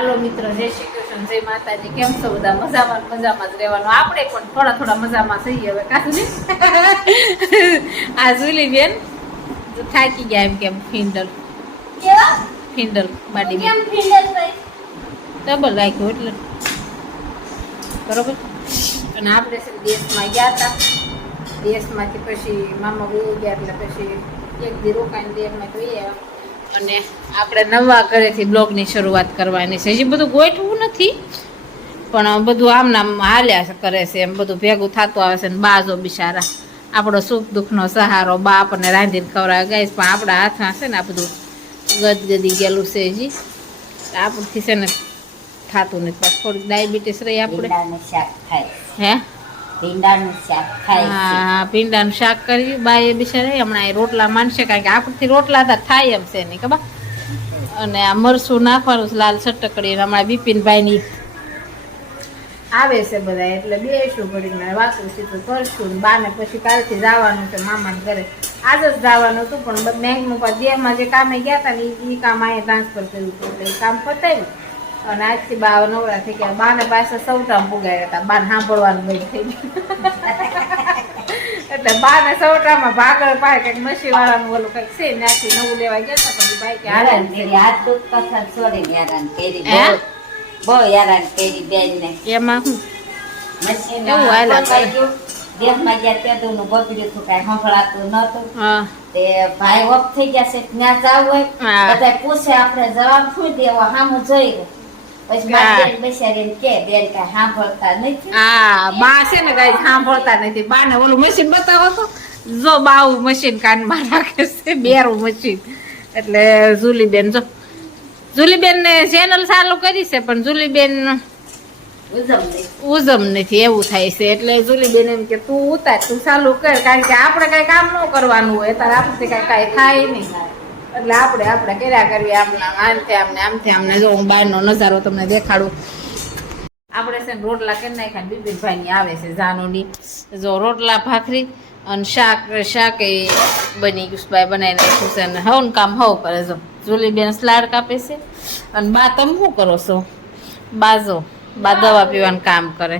હાલો મિત્રો, જય શ્રી કૃષ્ણ, જય માતાજી. કેમ છો બધા? મજામાં મજામાં જ રહેવાનું. આપણે પણ થોડા થોડા મજામાં થઈએ હવે. કાજુલી આ ઝુલી બેન થાકી ગયા એમ કેમ ફિંડલ ફિંડલ બાડી ડબલ રાખ્યું એટલે બરોબર. અને આપણે છે દેશમાં ગયા હતા. દેશમાંથી પછી મામા વહી ગયા એટલે પછી એક દી રોકાઈને દેશમાં તો અને આપણે નવા ઘરેથી બ્લોગની શરૂઆત કરવાની છે. હજી બધું ગોઠવું નથી પણ બધું આમ નામ હાલ્યા કરે છે. એમ બધું ભેગું થતું આવે છે. ને બાજો બિચારા આપણો સુખ દુઃખનો સહારો, બા આપણને રાંધીને ખવડાવે ગાઈશ, પણ આપણા હાથમાં છે ને આ બધું ગદગદી ગયેલું છે. હજી આપણથી છે ને થતું નથી. પાછું થોડીક ડાયાબિટીસ રહી આપણે. હે હા, ભીંડાનું શાક કર્યું બાએ બિચારે. હમણાં રોટલા માંડશે કારણ કે આપણથી રોટલા થાય એમ છે નહીં ખબર. અને આ મરસું નાખવાનું લાલ ચટકડી. હમણાં બિપિનભાઈની આવે છે બધા એટલે બેસું ઘડીને વાતું સીધું કરશું. બાને પછી કાલથી જવાનું છે મામાને ઘરે. આજ જ જવાનું હતું પણ બેંકનું દેહમાં જે કામે ગયા હતા ને એ કામ અહીંયા ટ્રાન્સફર કર્યું હતું એટલે એ કામ પતાવ્યું. અને આજથી બા નવરા થઈ ગયા. બાને પાસે સૌટામાં પુગાયા હતા. બાને સાંભળવાનું બંધ થઈ ગયું એટલે બાને સૌટામાં ભાગળ પાડે કંઈક મસી વાળાનું ઓલું કંઈક છે ત્યાંથી નવું લેવા ગયા હતા. પછી ભાઈ કે હાલે બહુ યારાન કરી બેન ને એમાં શું મશીન એવું હાલા દેશમાં ગયા તેદુનું બગડ્યું હતું, કાંઈ સંભળાતું નતું. તે ભાઈ ઓફ થઈ ગયા છે ત્યાં જવું હોય બધા પૂછે આપણે જવાબ શું દેવો સામું જોઈ પછી બેન બેસાડીને કે બેન કાંઈ સાંભળતા નથી. હા, બા છે ને કાંઈ સાંભળતા નથી. બા ને ઓલું મશીન બતાવો તો જો બાવું મશીન કાનમાં રાખે છે, બેરું મશીન. એટલે ઝુલીબેન જો ઝુલીબેન ને ચેનલ ચાલુ કરી છે પણ ઝુલીબેન ઉજમ નથી એવું થાય છે. એટલે ઝુલીબેન એમ કે તું ઉતાર, તું ચાલુ કર કારણ કે આપણે કઈ કામ ન કરવાનું હોય ત્યારે આપણે કઈ થાય નહીં. એટલે આપણે કર્યા કરવી આમથી આમને. જો હું બહારનો નજારો તમને દેખાડું. આપણે છે ને રોટલા કરી નાખ્યા. બિપિનભાઈ ની આવે છે જાનુની. જો રોટલા ભાખરી અને શાક એ બની ગયું. બનાવી નાખ્યું છે અને હવન કામ હવ કરે. જો ઝુલીબેન સ્લાડ કાપે છે અને બા તમે શું કરો છો? બાજો બા દવા પીવાનું કામ કરે.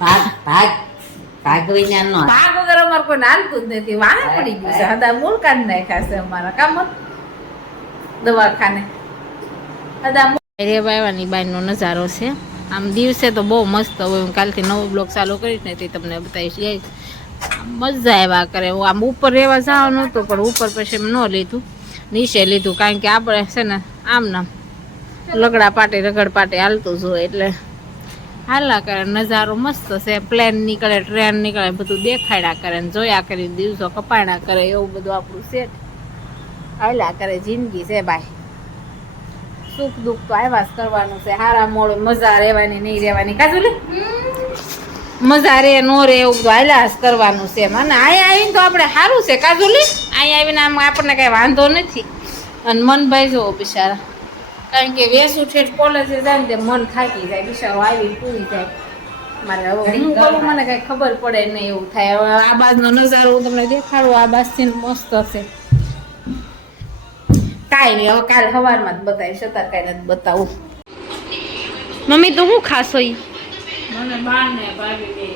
ભાગ વગર અમારે કોઈ નાનતું જ નથી. વાહ પડી ગયું છે. હદા મૂળ કાઢી નાખ્યા છે અમારા કામ દવાખાને. હદા રેવાની બાઈનો નજારો છે. આમ દિવસે તો બહુ મસ્ત હોય. હું કાલથી નવો બ્લોગ ચાલુ કરીશ ને તે તમને બતાવીશ. જઈશ મજા આવ્યા કરે. આમ ઉપર રહેવા જવાનું હતું પણ ઉપર પછી એમ ન લીધું, નીચે લીધું કારણ કે આપણે છે ને આમ નામ લગડા પાટે રગડ પાટે હાલતું જ હોય એટલે હાલા કરે. નજારો મસ્ત છે. પ્લેન નીકળે, ટ્રેન નીકળે, બધું દેખાડ્યા કરે ને જોયા કરી દિવસો કપાણા કરે. એવું બધું આપણું સેટ હાલા કરે. જિંદગી છે ભાઈ. સુખ દુઃખ તો આવ્યા જ કરવાનું છે. હારા મોડે મજા રહેવાની નહીં રહેવાની. કાજુલી મજા રે નો રે એવું બધું હાલ્યા જ કરવાનું છે. અને અહીંયા આવીને તો આપણે સારું છે. કાજુલી અહીંયા આવીને આમ આપણને કઈ વાંધો નથી. અને મનભાઈ જોવો બિચારા કારણ કે વેસું ઠેઠ કોલેજે જાય ને તે મન થાકી જાય. બિચારો આવીને પૂરી જાય. મારે હવે હું કરું મને કઈ ખબર પડે નહીં એવું થાય. હવે આ બાજનો નજારો હું તમને દેખાડું. આ બાજથી મસ્ત હશે. કાંઈ નહીં, હવે કાલે સવારમાં જ બતાવીશ. અત્યારે કાંઈ નથી બતાવું. મમ્મી તો હું ખાશો ઈ મને બાર ને ભાભી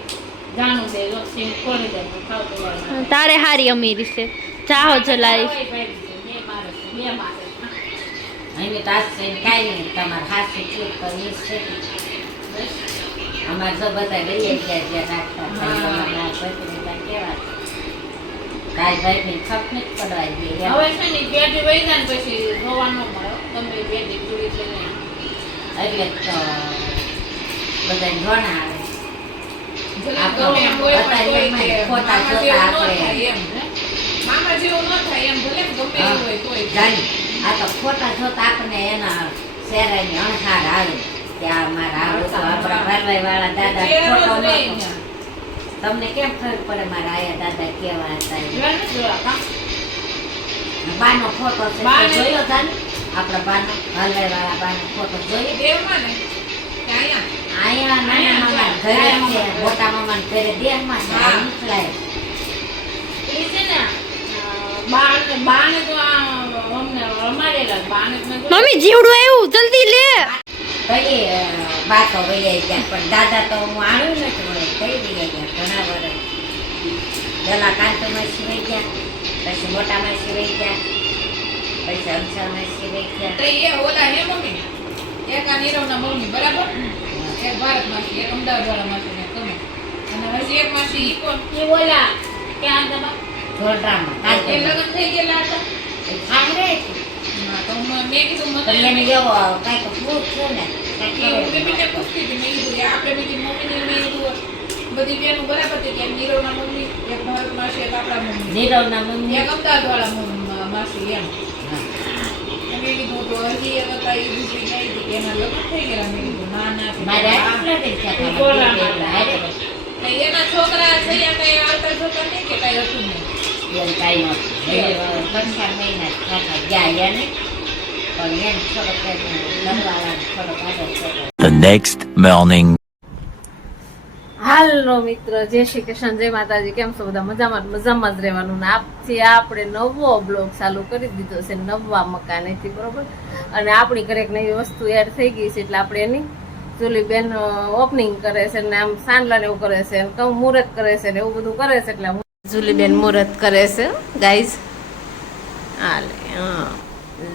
જાણું દે રોક્ષી ખોલી દે ખાવ. તારે હારી અમીર છે. ચાહો જલાઈ અહીં તાસ છે કાંઈ નહીં. તમારે હાથથી ચૂક કરી છે અમારે તો બધા લઈએ ગયા નાખતા કેવા કાંઈ ભાઈ ખપને જ પડવાય દે. હવે છે ને પેટી વહી જાય ને પછી જોવા ન મળે. તમે પેટી પૂરી છે ને એટલે તો બધા ઘણા આવે. આ તો ખોટા જોતા આપણે એના શેરાની અણહાર આવે કે આ મારા આપણા ભરવાઈ વાળા દાદા ખોટો નતો. તમને કેમ ખબર પડે મારા આયા દાદા કેવા હતા? બાનો ફોટો છે જોયો તા ને આપણા બાનો ભરવાઈ વાળા બાનો ફોટો જોયો અહીંયા નાના મામા ઘરે છે, મોટા મામા ઘરે દેહમાં નીકળાય. મમ્મી જીવડું આવ્યું જલ્દી લે. ભાઈ બા તો વૈયા ગયા પણ દાદા તો હું આવ્યું નથી મળે થઈ વૈયા ગયા ઘણા વર્ષ પેલા કાંતો માસી વહી ગયા પછી મોટા માસી વહી ગયા પછી અંશા માસી વહી ગયા તો એ ઓલા હે મમ્મી એક આ નીરવના મમ્મી બરાબર એક ભારત માસી એક અમદાવાદ વાળા માસી ને તમે અને હજી એક માસી ઈ કોણ એ ઓલા ક્યાં હતા જોરદારમાં એ લગ્ન થઈ ગયેલા હતા સાંભળે હા, તો મેં કીધું પણ મને એને એવો કાંઈક ભૂત છે ને કાંઈક મેં બીને પૂછતી હતી મેં કીધું આપણે બીજી મમ્મીને મેં કીધું બધી બેનું બરાબર હતી કે એમ નીરવના મમ્મી એક ભારત માસી એક આપણા મમ્મી નીરવના મમ્મી એક અમદાવાદ વાળા માસી એમ મેં કીધું તો હજી એક હતા એ બીજી નહીં હતી એના લગ્ન થઈ ગયેલા મેં કીધું ના ના મારે આટલા જ છે કઈ એના છોકરા છે યા કઈ આવતા છોકરા નહીં કે કઈ હતું નહીં એમ કાંઈ નહોતું પંચાર મહિના થયા ગયા એને પણ એને થોડોક લંબાવાળા થોડોક આગળ છોકરો The next morning. હાલો મિત્ર જય શ્રી કૃષ્ણ જય માતાજી કેમ છો બધા મજામાં જ રહેવાનું ને આપથી આપણે નવો બ્લોગ ચાલુ કરી દીધો છે નવા મકાનેથી બરોબર અને આપણી ઘરેક નવી વસ્તુ એડ થઈ ગઈ છે એટલે આપણે એની જુલી બેન ઓપનિંગ કરે છે ને આમ સાંડલા ને એવું કરે છે ને કઉ મુહૂર્ત કરે છે ને એવું બધું કરે છે એટલે જુલી બેન મુહૂર્ત કરે છે ગાઈઝ હાલે હા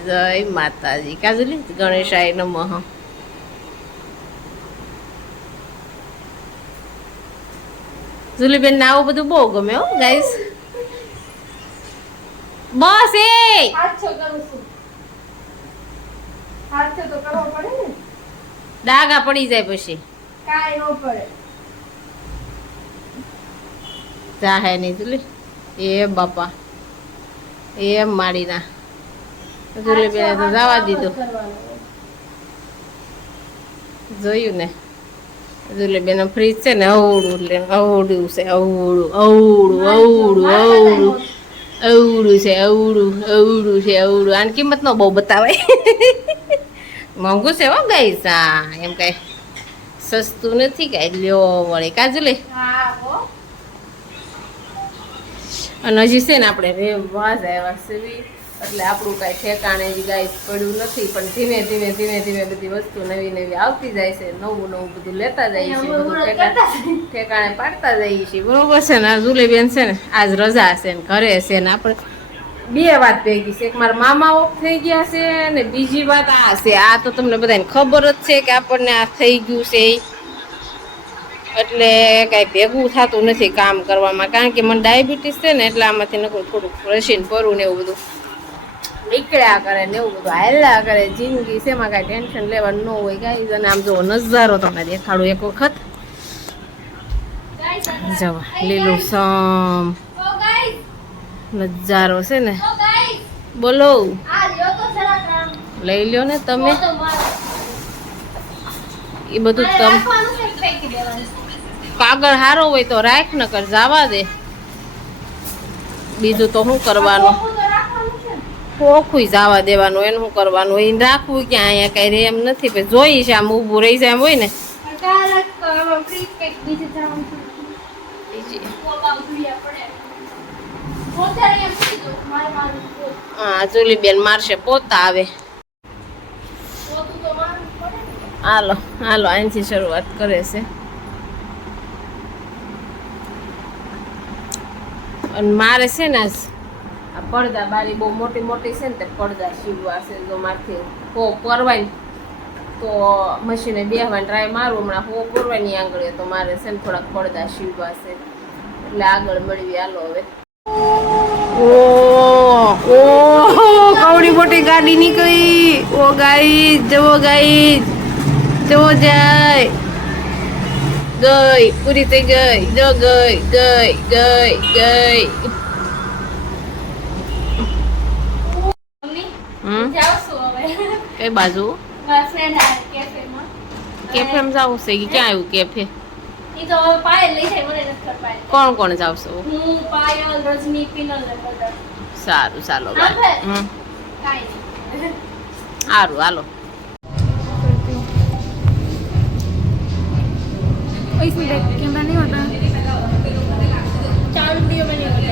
જય માતાજી કાજુલી ગણેશાય નમઃ જુલીબેન ને આવું બધું બહુ ગમે હો ગાઈસ બસ એ હાથો કરું છું હાથો તો કરવો પડે ને ડાઘા પડી જાય પછી કાઈ ન પડે જાહે નહીં જુલી એ બાપા એ માડીના જુલીબેન તો જવા દીધું જોયું ને જુલીબેન ફ્રીજ છે ને અવળું લે અવળું છે અવળું અવળું અવળું અવળું અવળું છે અવળું અવળું છે અવળું આની કિંમત નો બહુ બતાવાય મોંઘું છે હો ગાઈસ હા એમ કઈ સસ્તું નથી કઈ લ્યો વળી કાજુલી હા હો અને હજી છે ને આપણે રેવા જ આવ્યા છે એટલે આપણું કાંઈ ઠેકાણે જ ગાઈસ પડ્યું નથી પણ ધીમે ધીમે ધીમે ધીમે બધી વસ્તુ નવી નવી આવતી જાય છે નવું નવું બધું લેતા જઈએ છીએ બધું ઠેકાણે પાડતા જઈએ છીએ બરોબર છે ને જુલીબેન છે ને આજ રજા છે ને ઘરે છે ને આપણે બે વાત ભેગી છે એક મારા મામા ઓફ થઈ ગયા છે ને બીજી વાત આ છે આ તો તમને બધાને ખબર જ છે કે આપણને આ થઈ ગયું છે એટલે કાંઈ ભેગું થતું નથી કામ કરવામાં કારણ કે મને ડાયાબિટીસ છે ને એટલે આમાંથી નકરું થોડુંક રસીને ભરવું ને એવું બધું નીકળ્યા કરે ને એવું બધું હાલ્યા કરે જિંદગી છે એમાં કાંઈ ટેન્શન લેવાનું ન હોય ગાઈઝ અને આમ જો નજારો તમને દેખાડું એક વખત જવા લીલું સમ ઓ ગાઈસ નજારો છે ને ઓ ગાઈસ બોલો આ લ્યો તો જરા કામ લઈ લ્યો ને તમે તો મારે એ બધું તમ રાખવાનું છે ફેંકી દેવાનું કાગળ હારો હોય તો રાખ ન કર જવા દે બીજું તો શું કરવાનું તો રાખવાનું છે ખોખું જવા દેવાનું એનું શું કરવાનું હોય રાખવું ક્યાં અહીંયા કઈ રે એમ નથી પછી જોઈ છે આમ ઊભું રહી જાય એમ હોય ને કાલક ફ્રી કેક બીજે જવાનું છે પોતા ઉધડિયા પડે પોતા એમ કીધું મારું હા જુલીબેન મારશે પોતા આવે પોતું તો મારું પડે ને હાલો હાલો અહીંથી શરૂઆત કરે છે અને મારે છે ને આ પડદા બારી બહુ મોટી મોટી છે ને તે પડદા સીવવા છે જો મારથી હો પરવાય તો મશીને બેહવાની ટ્રાય મારું હમણાં હો પરવાની આંગળીએ તો મારે છે ને થોડાક પડદા સીવવા છે એટલે આગળ મળવી હાલો હવે ઓ કવડી મોટી ગાડી નીકળી ઓ ગાઈ જવો જાય ગઈ પૂરી થઈ ગઈ જો ગઈ મમ્મી હમ જાવ છું હવે કઈ બાજુ મારા ફ્રેન્ડ આ કેફેમાં કેફેમાં જાવું છે કે ક્યાં આવ્યું કેફે ઈ તો હવે પાયલ લઈ જાય મને નથી ખબર પાયલ કોણ કોણ જાવશો હું પાયલ રજની પિનલ ને બધા સારું ચાલો હા, બાય ભાઈ. હમ કાઈ નહીં સારું હાલો इसमें कैमरा नहीं होता चालू वीडियो में नहीं होता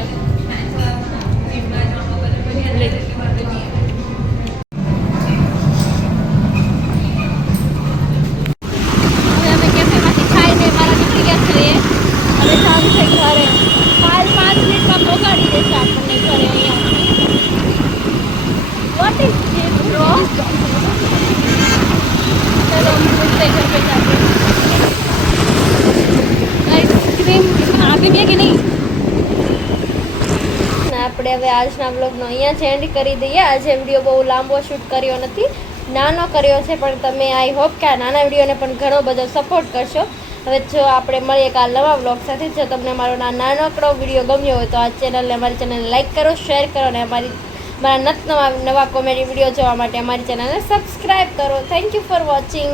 બેઠા છે ઘરે 5 મિનિટમાં પહોંચાડી દેશે આપણને ઘરે અહીંયા વોટ ઇઝ ધીસ બ્રો ચલો પૂછते घर पे जाके આઈસ્ક્રીમ આપી દે કે નહીં આપણે હવે આજના વ્લોગનો અહીંયા જ એન્ડ કરી દઈએ. આજે વિડીયો બહુ લાંબો શૂટ કર્યો નથી, નાનો કર્યો છે, પણ તમે આઈ હોપ કે આ નાના વિડીયોને પણ ઘણો બધો સપોર્ટ કરશો. હવે જો આપણે મળીએ કાલ નવા વ્લોગ સાથે. જો તમને મારો નાનકડો વિડીયો ગમ્યો હોય તો આ ચેનલને અમારી ચેનલને લાઈક કરો, શેર કરો અને મારા નવા કોમેડી વિડીયો જોવા માટે અમારી ચેનલને સબસ્ક્રાઈબ કરો. Thank you for watching.